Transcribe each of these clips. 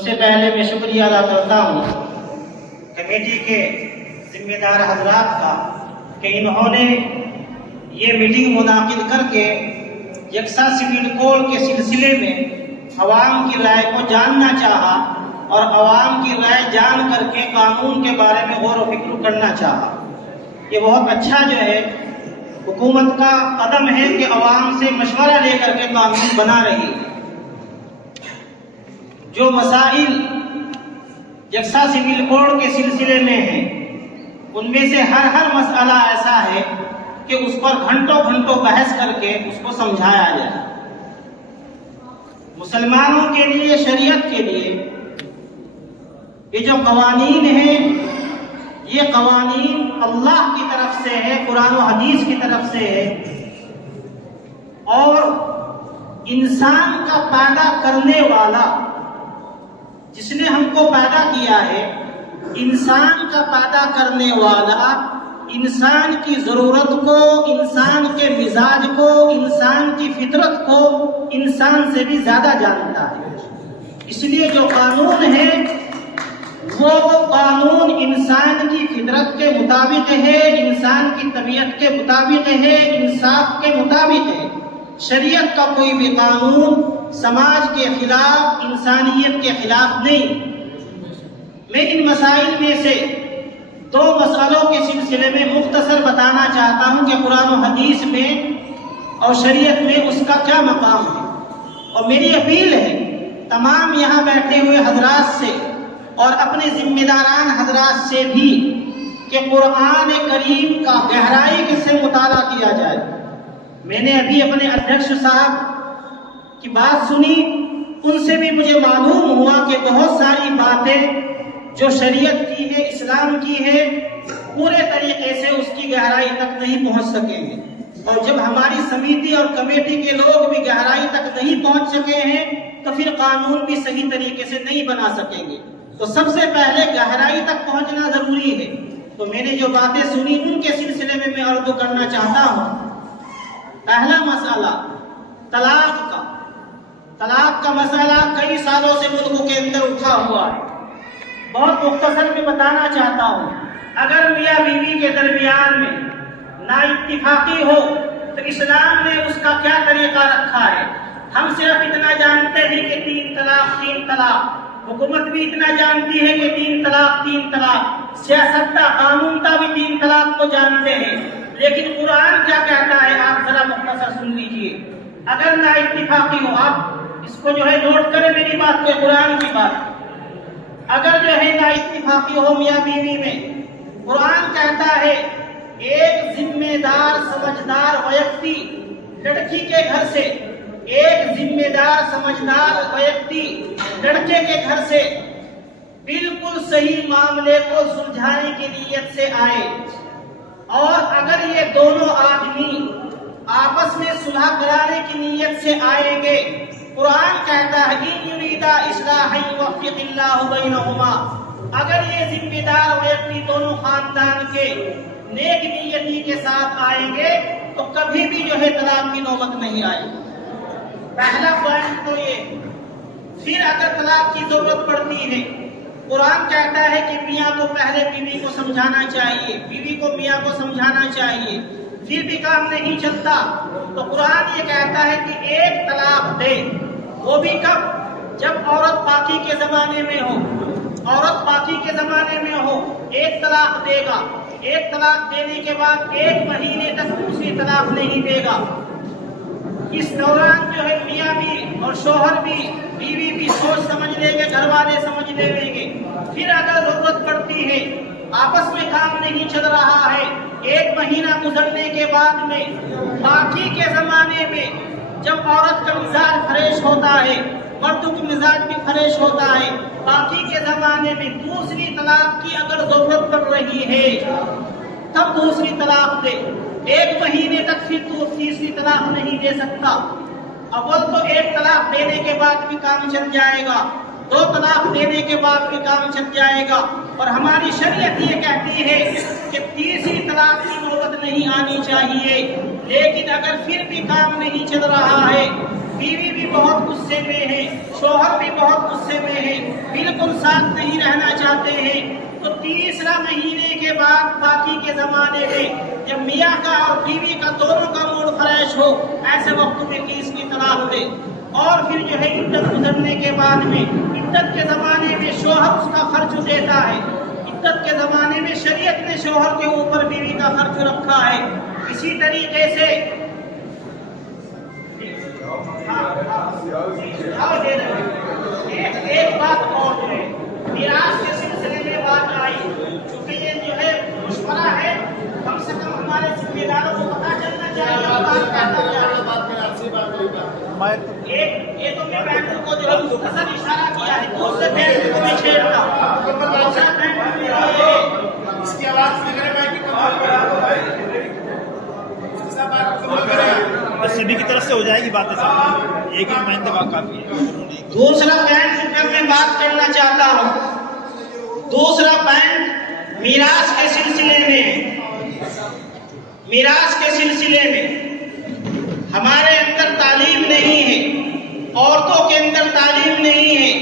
سب سے پہلے میں شکریہ ادا کرتا ہوں کمیٹی کے ذمہ دار حضرات کا کہ انہوں نے یہ میٹنگ منعقد کر کے یکساں سول کوڈ کے سلسلے میں عوام کی رائے کو جاننا چاہا اور عوام کی رائے جان کر کے قانون کے بارے میں غور و فکر کرنا چاہا۔ یہ بہت اچھا جو ہے حکومت کا قدم ہے کہ عوام سے مشورہ لے کر کے قانون بنا رہی ہے۔ جو مسائل یکساں سول کوڈ کے سلسلے میں ہیں ان میں سے ہر مسئلہ ایسا ہے کہ اس پر گھنٹوں بحث کر کے اس کو سمجھایا جائے۔ مسلمانوں کے لیے، شریعت کے لیے یہ جو قوانین ہیں یہ قوانین اللہ کی طرف سے ہے، قرآن و حدیث کی طرف سے ہے، اور انسان کا پیدا کرنے والا جس نے ہم کو پیدا کیا ہے، انسان کا پیدا کرنے والا انسان کی ضرورت کو، انسان کے مزاج کو، انسان کی فطرت کو انسان سے بھی زیادہ جانتا ہے۔ اس لیے جو قانون ہے وہ قانون انسان کی فطرت کے مطابق ہے، انسان کی طبیعت کے مطابق ہے، انصاف کے مطابق ہے۔ شریعت کا کوئی بھی قانون سماج کے خلاف، انسانیت کے خلاف نہیں۔ میں ان مسائل میں سے دو مسئلوں کے سلسلے میں مختصر بتانا چاہتا ہوں کہ قرآن و حدیث میں اور شریعت میں اس کا کیا مقام ہے، اور میری اپیل ہے تمام یہاں بیٹھے ہوئے حضرات سے اور اپنے ذمہ داران حضرات سے بھی کہ قرآن کریم کا گہرائی سے مطالعہ کیا جائے۔ میں نے ابھی اپنے ادھیکش صاحب کی بات سنی، ان سے بھی مجھے معلوم ہوا کہ بہت ساری باتیں جو شریعت کی ہے، اسلام کی ہے، پورے طریقے سے اس کی گہرائی تک نہیں پہنچ سکیں گے، اور جب ہماری سمیتی اور کمیٹی کے لوگ بھی گہرائی تک نہیں پہنچ سکے ہیں تو پھر قانون بھی صحیح طریقے سے نہیں بنا سکیں گے۔ تو سب سے پہلے گہرائی تک پہنچنا ضروری ہے۔ تو میں نے جو باتیں سنی ان کے سلسلے میں میں عرض کرنا چاہتا ہوں۔ پہلا مسئلہ طلاق کا مسئلہ کئی سالوں سے ملک کے اندر اٹھا ہوا ہے۔ بہت مختصر میں بتانا چاہتا ہوں، اگر میاں بیوی کے درمیان میں نا اتفاقی ہو تو اسلام نے اس کا کیا طریقہ رکھا ہے؟ ہم صرف اتنا جانتے ہیں کہ 3 طلاق، حکومت بھی اتنا جانتی ہے کہ 3 طلاق، سیاستہ قانونتا بھی 3 طلاق کو جانتے ہیں، لیکن قرآن کیا کہتا ہے آپ ذرا مختصر سن لیجئے۔ اگر نا اتفاقی ہو، آپ اس کو جو ہے نوٹ کریں میری بات کو، قرآن کی بات، اگر جو ہے نا اتفاقی ہو میاں بیوی میں، قرآن کہتا ہے ایک ذمہ دار سمجھدار ویکتی لڑکی کے گھر سے، ایک ذمہ دار سمجھدار ویکتی لڑکے کے گھر سے بالکل صحیح معاملے کو سلجھانے کی نیت سے آئے، اور اگر یہ دونوں آدمی آپس میں صلح کرانے کی نیت سے آئیں گے، قرآن کہتا ہے ان یریدا اصلاحا یوفق اللہ بینہما، اگر یہ ذمہ دار ویکتی دونوں خاندان کے نیک نیتی کے ساتھ آئیں گے تو کبھی بھی جو ہے طلاق کی نوبت نہیں آئے۔ پہلا پوائنٹ تو یہ۔ پھر اگر طلاق کی ضرورت پڑتی ہے، قرآن کہتا ہے کہ میاں کو پہلے بیوی کو سمجھانا چاہیے، بیوی کو میاں کو سمجھانا چاہیے، پھر بھی کام نہیں چلتا تو قرآن یہ کہتا ہے کہ ایک طلاق دے، وہ بھی کب؟ جب عورت پاکی کے زمانے میں ہو، عورت پاکی کے زمانے میں ہو، ایک طلاق دے گا، ایک طلاق دینے کے بعد 1 مہینے تک دوسری طلاق نہیں دے گا۔ اس دوران جو ہے میاں بھی اور شوہر بھی، بیوی بھی سوچ سمجھ لیں گے، گھر والے سمجھ لیں گے۔ پھر اگر ضرورت پڑتی ہے، آپس میں کام نہیں چل رہا ہے، 1 مہینہ گزرنے کے بعد میں، باقی کے زمانے میں جب عورت کا مزاج فریش ہوتا ہے، مرد کا مزاج بھی فریش ہوتا ہے، باقی کے زمانے میں دوسری طلاق کی اگر ضرورت پڑ رہی ہے تب دوسری طلاق دے۔ 1 مہینے تک پھر تو تیسری طلاق نہیں دے سکتا۔ اول تو 1 طلاق دینے کے بعد بھی کام چل جائے گا، 2 طلاق دینے کے بعد بھی کام چل جائے گا، اور ہماری شریعت یہ کہتی ہے کہ تیسری طلاق کی نوبت نہیں آنی چاہیے۔ لیکن اگر پھر بھی کام نہیں چل رہا ہے بیوی بھی بہت غصے میں ہے، شوہر بھی بہت غصے میں ہے، بالکل ساتھ نہیں رہنا چاہتے ہیں، تو تیسرا مہینے کے بعد باقی کے زمانے میں جب میاں کا اور بیوی کا دونوں کا موڈ فریش ہو، ایسے وقت میں کس کی طلاق دے، اور پھر جو ہے عدت گزرنے کے بعد میں عدت کے زمانے میں شوہر اس کا خرچ دیتا ہے، عدت کے زمانے میں شریعت نے شوہر کے اوپر بیوی کا خرچ رکھا ہے۔ اسی طریقے سے ایک بات اور جو ہے میراث کے سلسلے میں بات آئی، چونکہ یہ جو ہے مشورہ ہے، کم سے کم ہمارے ذمہ داروں کو پتا چلنا چاہیے ایک تو میں بینڈ کو جو ہے مختصر اشارہ کیا ہے، دوسرے بینڈ کو میں چھیڑتا ہوں، دوسرا بینڈ اس کی آواز سبھی کی طرف سے ہو جائے گی باتیں سب ایک ہی مہینے بعد کافی ہے۔ دوسرا پوائنٹ پر میں بات کرنا چاہتا ہوں، دوسرا پوائنٹ میراث کے سلسلے میں، میراث کے سلسلے میں ہمارے اندر تعلیم نہیں ہے، عورتوں کے اندر تعلیم نہیں ہے۔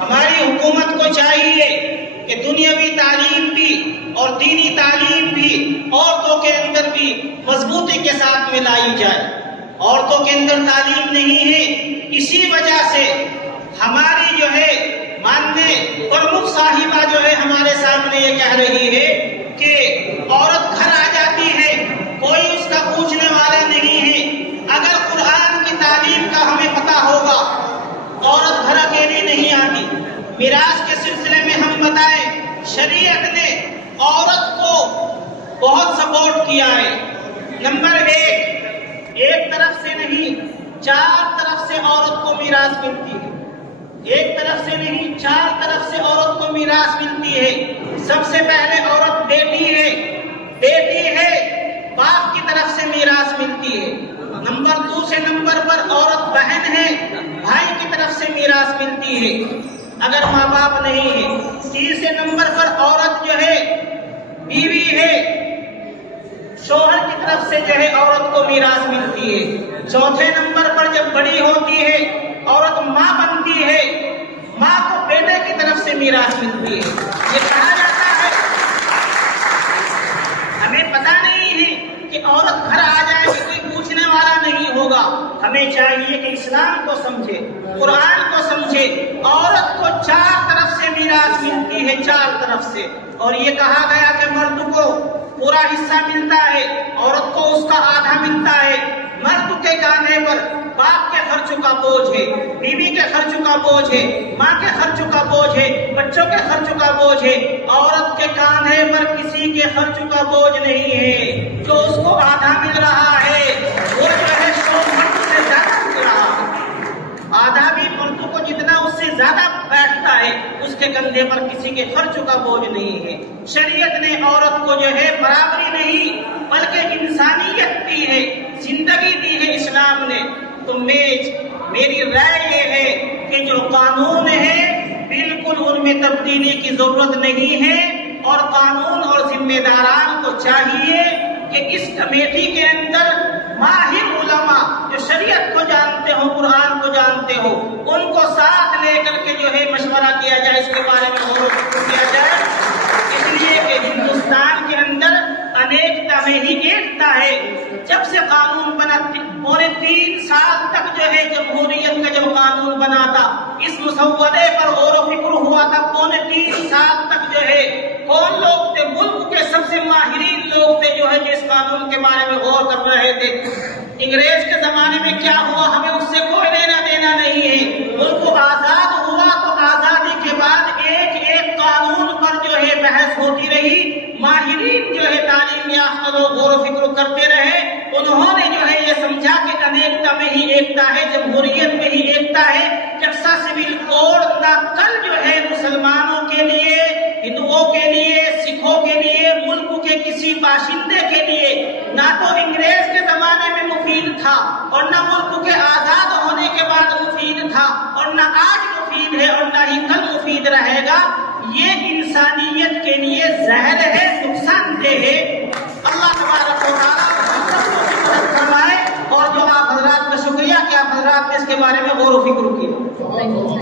ہماری حکومت کو چاہیے کہ دنیاوی تعلیم بھی اور دینی تعلیم بھی عورتوں کے اندر بھی مضبوطی کے ساتھ میں لائی جائے۔ عورتوں کے اندر تعلیم نہیں ہے، اسی وجہ سے ہماری جو ہے ماننے پرمکھ صاحبہ جو ہے ہمارے سامنے یہ کہہ رہی ہے کہ عورت گھر آ جاتی ہے، کوئی اس کا پوچھنے والا نہیں ہے۔ اگر قرآن کی تعلیم کا ہمیں پتہ ہوگا، عورت گھر اکیلی نہیں آتی۔ میراث کے سلسلے میں ہم بتائیں، شریعت نے عورت کو بہت سپورٹ کیا ہے۔ نمبر ایک طرف سے نہیں، 4 طرف سے عورت کو میراث ملتی ہے۔ ایک طرف سے نہیں، 4 طرف سے عورت کو میراث ملتی ہے۔ سب سے پہلے عورت بیٹی ہے، باپ کی طرف سے میراث ملتی ہے۔ دوسرے نمبر پر عورت بہن ہے، بھائی کی طرف سے میراث ملتی ہے اگر ماں باپ نہیں ہے۔ تیسرے نمبر پر عورت جو ہے بیوی ہے، شوہر کی طرف سے جو ہے عورت کو میراث ملتی ہے۔ چوتھے نمبر پر جب بڑی ہوتی ہے، عورت ماں بنتی ہے، ماں کو بیٹے کی طرف سے میراث ملتی ہے۔ یہ کہا جاتا ہے، ہمیں پتہ نہیں ہے کہ عورت گھر آ جائے کہ کوئی پوچھنے والا نہیں ہوگا۔ ہمیں چاہیے کہ اسلام کو سمجھے، قرآن کو سمجھے۔ عورت کو 4 طرف سے میراث ملتی ہے، 4 طرف سے، اور یہ کہا گیا کہ مرد کو پورا حصہ ملتا ہے، عورت کو اس کا آدھا ملتا ہے۔ مرد کے کاندھے پر باپ کے خرچوں کا بوجھ ہے، بیوی کے خرچوں کا بوجھ ہے، ماں کے خرچوں کا بوجھ ہے، بچوں کے خرچوں کا بوجھ ہے۔ عورت کے کاندھے پر کسی کے خرچوں کا بوجھ نہیں ہے۔ جو اس کو آدھا مل رہا ہے وہ جو ہے مرد سے زیادہ مل رہا ہے، آدھا بھی مرد کو جتنا اس سے زیادہ بیٹھتا ہے، اس کے کندھے پر کسی کے خرچوں کا بوجھ نہیں ہے۔ شریعت نے عورت کو جو ہے برابری نہیں بلکہ انسانیت دی ہے، زندگی دی ہے اسلام نے۔ تو میری رائے یہ ہے کہ جو قانون ہے بالکل ان میں تبدیلی کی ضرورت نہیں ہے، اور قانون اور ذمہ داران کو چاہیے کہ اس کمیٹی کے اندر ماہر علماء جو شریعت کو جانتے ہو، قرآن کو جانتے ہو، ان کو ساتھ لے کر کے جو ہے مشورہ کیا جائے، اس کے بارے میں غور و فکر کیا جائے، اس لیے کہ ہندوستان کے اندر انیکتا میں ہی ایکتا ہے۔ جب سے قانون بنا 3 سال تک جو ہے جمہوریت کا جب قانون بنا تھا، اس مسودے پر غور و فکر ہوا تھا 3 سال تک جو ہے کون لوگ تھے، ملک کے سب سے ماہرین لوگ تھے جو ہے جو اس قانون کے بارے میں غور کر رہے تھے۔ انگریز کے زمانے میں کیا ہوا ہمیں اس سے کوئی لینا دینا نہیں ہے۔ ملک آزاد ہوا تو آزادی کے بعد ایک قانون پر جو ہے بحث ہوتی رہی، ماہرین جو ہے تعلیم یافتہ لوگ غور و فکر کرتے رہے، انہوں نے جو ہے یہ سمجھا کہ انیکتا میں ہی ایکتا ہے، جمہوریت میں ہی ایکتا ہے۔ ٹیکساس سول کوڈ نہ کل جو ہے مسلمانوں کے لیے، ہندوؤں کے لیے، سکھوں کے لیے، ملک کے کسی باشندے کے لیے نہ تو انگریز کے زمانے میں مفید تھا، اور نہ ملک کے آزاد ہونے کے بعد مفید تھا، اور نہ آج مفید ہے، اور نہ ہی کل مفید رہے گا۔ یہ انسانیت کے لیے زہر ہے، نقصان دہ ہے۔ اللہ تبارک و تعالیٰ ہم سب کو مدد فرمائے، اور جو آپ حضرات کا شکریہ کہ آپ حضرات حضرات نے اس کے بارے میں غور و فکر کیا.